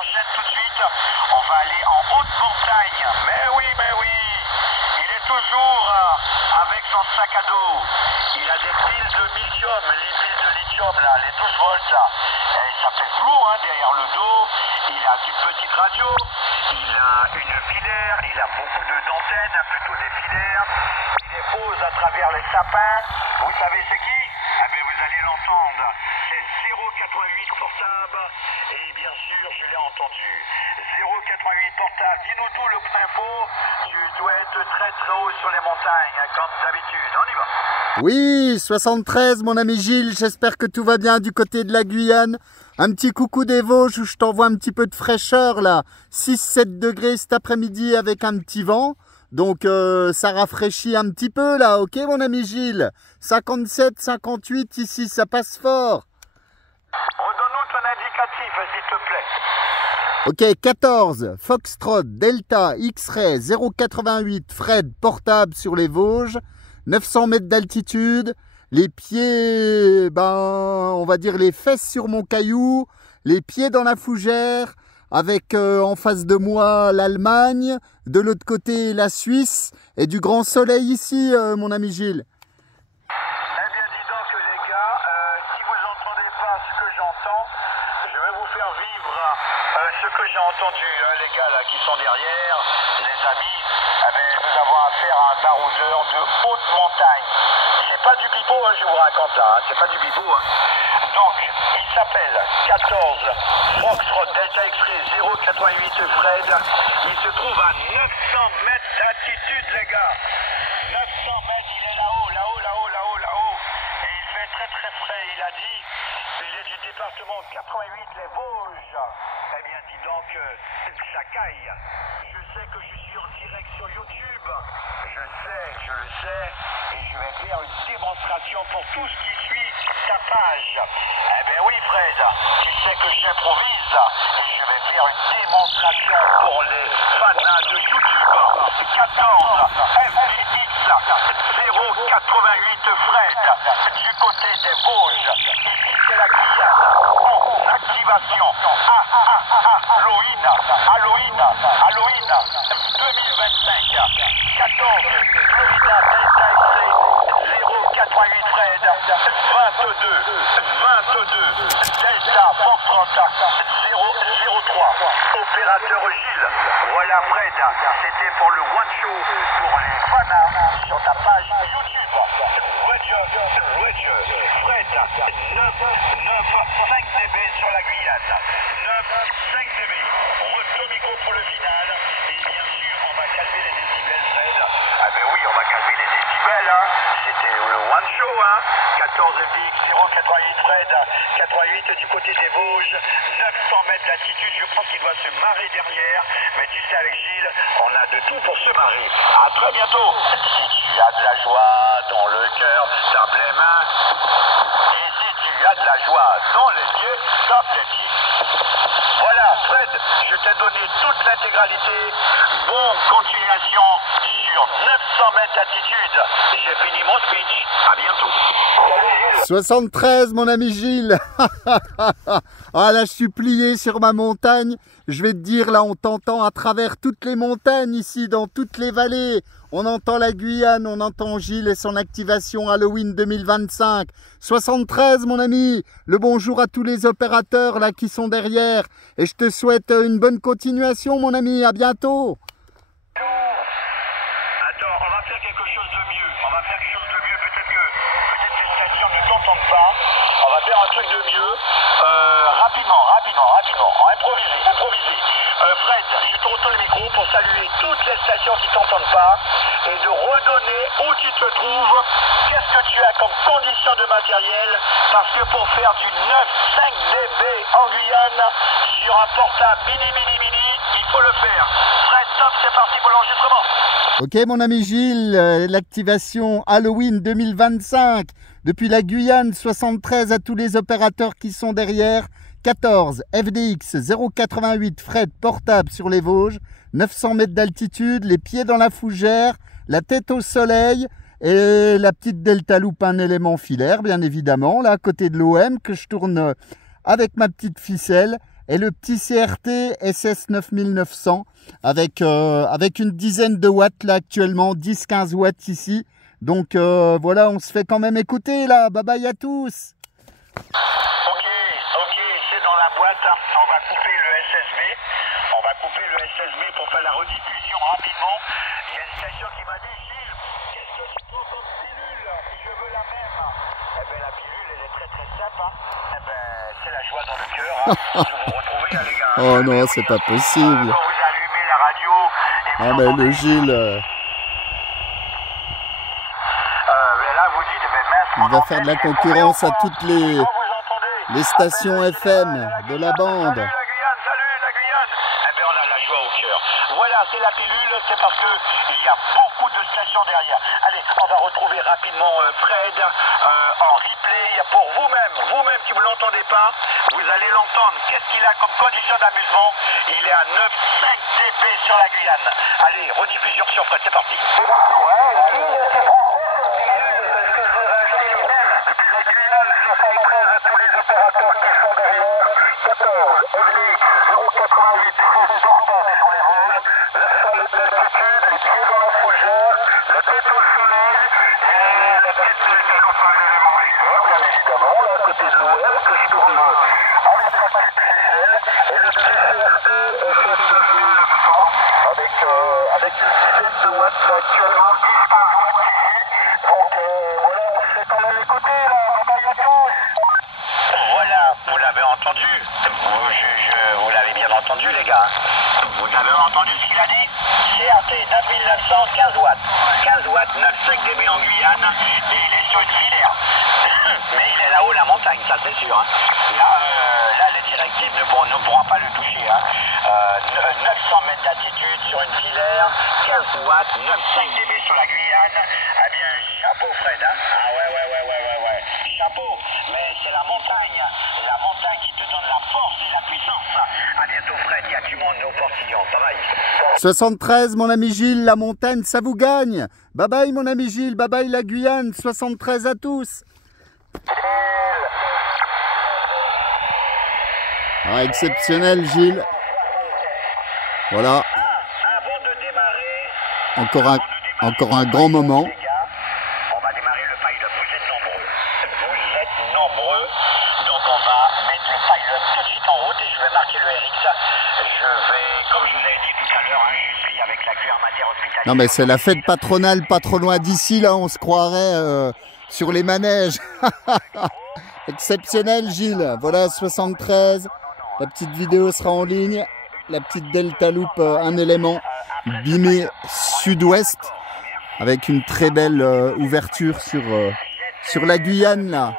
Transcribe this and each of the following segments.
Enchaîne tout de suite, on va aller en haute montagne. Mais oui, il est toujours avec son sac à dos. Il a des piles de lithium, les piles de lithium là, les 12 volts là. Et ça pèse lourd derrière le dos. Il a une petite radio, il a une filaire, il a beaucoup d'antennes, plutôt des filaires. Il les pose à travers les sapins. Vous savez c'est qui? Ah ben vous allez l'entendre. C'est 088 portable. Et bien sûr, je l'ai entendu. 088 portable. Dis-nous tout le point faux. Tu dois être très haut sur les montagnes, comme d'habitude. On y va. Oui, 73, mon ami Gilles. J'espère que tout va bien du côté de la Guyane. Un petit coucou des Vosges où je t'envoie un petit peu de fraîcheur là. 6-7 degrés cet après-midi avec un petit vent. Donc ça rafraîchit un petit peu là, ok mon ami Gilles? 57, 58 ici, ça passe fort. Redonne-nous ton indicatif, s'il te plaît. Ok, 14, Foxtrot, Delta, X-Ray, 088, Fred, portable sur les Vosges, 900 mètres d'altitude, les pieds, on va dire les fesses sur mon caillou, les pieds dans la fougère, avec en face de moi l'Allemagne, de l'autre côté la Suisse, et du grand soleil ici, mon ami Gilles. Eh bien, dis donc les gars, si vous n'entendez pas ce que j'entends, je vais vous faire vivre ce que j'ai entendu, les gars là qui sont derrière, les amis. Eh bien, nous avons affaire à un baroudeur de haute montagne. C'est pas du pipeau, je vous raconte là, c'est pas du pipeau. Donc, il s'appelle 14 Foxtrot Delta X-Ray 088 Fred. Il se trouve à 900 mètres d'altitude, les gars. 900 mètres, il est là-haut. Et il fait très frais, il a dit. Il est du département 88, les Vosges. Eh bien, dis donc, ça caille. Je sais que je suis en direct sur YouTube. Je le sais. Et je vais faire une démonstration pour tous qui suivent ta page. Eh bien oui, Fred, tu sais que j'improvise. Et je vais faire une démonstration pour les fans de YouTube. 14 FDX 088 Fred, du côté des Vosges. Ici, c'est la Guyane. En activation. Halloween 2025. 14 Florida Delta X-Ray 088 Fred 22 Delta Foxtrot 003 opérateur Gilles. Voilà Fred, c'était pour le one show pour les fans sur ta page YouTube. Wedge Fred 9,5 dB sur la Guyane. 9,5 dB. Retour micro pour le final. Et bien sûr, on va calmer les décibels, Fred. Ah ben oui, on va calmer les décibels, C'était le one show, 14 FDX 088 Fred, 88 du côté des Vosges, 900 mètres d'altitude. Je pense qu'il doit se marrer derrière. Mais tu sais, avec Gilles, on a de tout pour se marrer. À très bientôt. Si tu as de la joie dans le cœur, tape les mains. Et si tu as de la joie dans les pieds, tape les pieds. Voilà, Fred, je t'ai donné toute l'intégralité. Bonne continuation sur 900 mètres d'altitude. J'ai fini mon speech. À bientôt. 73, mon ami Gilles. Ah là, je suis plié sur ma montagne. Je vais te dire, là, on t'entend à travers toutes les montagnes ici, dans toutes les vallées. On entend la Guyane, on entend Gilles et son activation Halloween 2025. 73, mon ami. Le bonjour à tous les opérateurs là qui sont derrière. Et je te souhaite une bonne continuation, mon ami. À bientôt. Attends, on va faire quelque chose de mieux. Peut-être que les stations ne t'entendent pas. On va faire un truc de mieux. Rapidement. Improviser. Fred, je te retourne le micro pour saluer toutes les stations qui t'entendent pas et de redonner où tu te trouves, qu'est-ce que tu as comme condition de matériel, parce que pour faire du 9,5 dB en Guyane sur un portable mini, il faut le faire. Fred, top, c'est parti pour l'enregistrement. Ok, mon ami Gilles, l'activation Halloween 2025 depuis la Guyane, 73 à tous les opérateurs qui sont derrière. 14 FDX 088 Fred portable sur les Vosges, 900 mètres d'altitude, les pieds dans la fougère, la tête au soleil et la petite Delta Loop, un élément filaire bien évidemment, là à côté de l'OM que je tourne avec ma petite ficelle. et le petit CRT SS 9900 avec une dizaine de watts là actuellement, 10-15 watts ici. Donc voilà, on se fait quand même écouter là. Bye bye à tous. Ok, c'est dans la boîte. On va couper le SSB. On va couper le SSB pour faire la rediffusion rapidement. Il y a une station qui m'a dit, Gilles, qu'est-ce que tu prends comme pilule? Je veux la même. Eh bien, la pilule, elle est très très simple. Eh ben, c'est la joie dans le cœur. De vous retrouver, les gars. Oh non, c'est pas possible. Quand vous allumez la radio et vous Ah mais entendez... le Gilles, mais là, vous dites, mais mince, il va faire de la concurrence à toutes les stations FM de la bande. Salut la Guyane. Eh bien, on a la joie au cœur. Voilà, c'est la pilule, c'est parce qu'il y a beaucoup de stations derrière. Allez, on va retrouver rapidement Fred en replay pour vous-même qui ne l'entendez pas, vous allez l'entendre. Qu'est-ce qu'il a comme condition d'amusement? Il est à 9,5 dB sur la Guyane. Allez, rediffusion sur Fred, c'est parti. Ouais, c'est opérateurs qui sont derrière, 14, LX, 088, pourtant sur les rouges, le sol est d'altitude, les pieds dans la fougère, la tête au soleil, et la petite qui contrôle l'élément majeur, bien évidemment, là, à côté de l'ouest, je tourne avec la petite ficelle, et le petit CRT SS 9900, avec une dizaine de watts, actuellement 10-15 watts ici, donc voilà, on se fait quand même écouter, là, bye bye à tous. Voilà, vous l'avez entendu. Vous l'avez bien entendu, les gars. Vous avez entendu ce qu'il a dit? CRT 9900, 15 watts. 15 watts, 9,5 dB en Guyane, et il est sur une filaire. Mais il est là-haut, la montagne, ça c'est sûr. Là, les directives ne pourront pas le toucher. 900 mètres d'altitude sur une filaire, 15 watts, 9,5 dB sur la Guyane. Eh bien, chapeau Fred. Ah ouais. Chapeau, mais c'est la montagne qui te donne la force et la puissance. À bientôt Fred, il y a du monde au portillon. Bye bye. 73 mon ami Gilles, la montagne ça vous gagne. Bye bye mon ami Gilles, bye bye la Guyane, 73 à tous. Ah, exceptionnel Gilles. Voilà. Avant de démarrer, Encore un grand moment. les gars, on va démarrer le pilot. Vous êtes nombreux. Donc on va mettre le pilot tout de suite en route et je vais marquer le RX. Je vais, comme je vous avais dit tout à l'heure, je suis avec la QR Mater hospitalière. Non mais c'est la fête patronale pas trop loin d'ici, là on se croirait sur les manèges. Exceptionnel Gilles, voilà 73, la petite vidéo sera en ligne, la petite Delta Loop, un élément bimé sud-ouest, avec une très belle ouverture sur la Guyane là.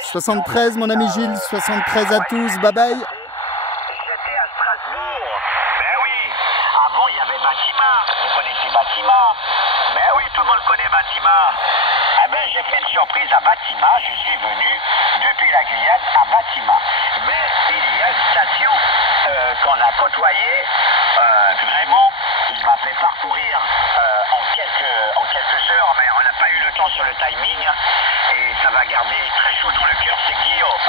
73 mon ami Gilles, 73 à tous, bye bye. J'étais à Strasbourg. Ben oui. Avant, il y avait Batima. Vous connaissez Batima? Ben oui, tout le monde connaît Batima. Ah ben, j'ai fait une surprise à Batima. Je suis venu depuis la Guyane à Batima. Mais il y a une station qu'on a côtoyée. Vraiment, il m'a fait parcourir en quelques heures, mais on n'a pas eu le temps sur le timing. Et ça va garder très chaud dans le cœur, c'est Guillaume.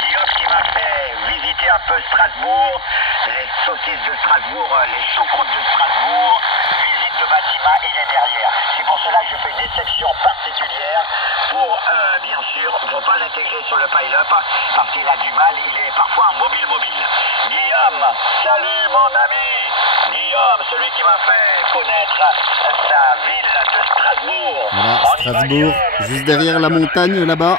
Guillaume qui m'a fait visiter un peu Strasbourg, les saucisses de Strasbourg, les choucroutes de Strasbourg, visite de Batima, il est derrière. C'est pour cela que je fais des sections particulières pour, bien sûr, il ne faut pas l'intégrer sur le pile-up parce qu'il a du mal, il est parfois un mobile. Guillaume, salut mon ami. Guillaume, celui qui m'a fait connaître sa ville de Strasbourg. Voilà, Strasbourg, juste derrière la montagne là-bas.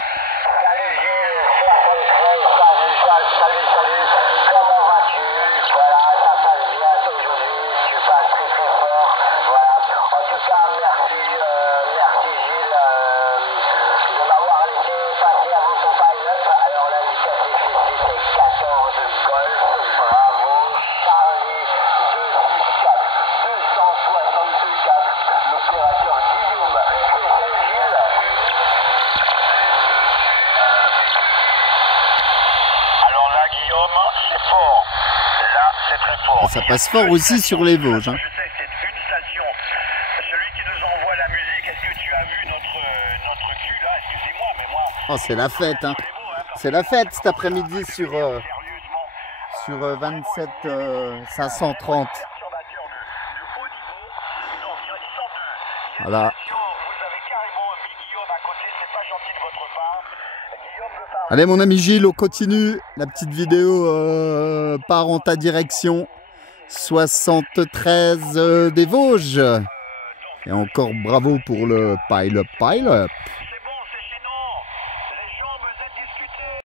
Ça passe fort aussi sur les Vosges. Hein. Je sais que c'est une station. Celui qui nous envoie la musique, est-ce que tu as vu notre cul là? Excusez-moi, mais moi... Oh, c'est la fête, hein. C'est la fête cet après-midi sur... Sérieusement, sur 27 530. Voilà. Allez mon ami Gilles, on continue. La petite vidéo part en ta direction. 73 des Vosges. Et encore bravo pour le pile-up.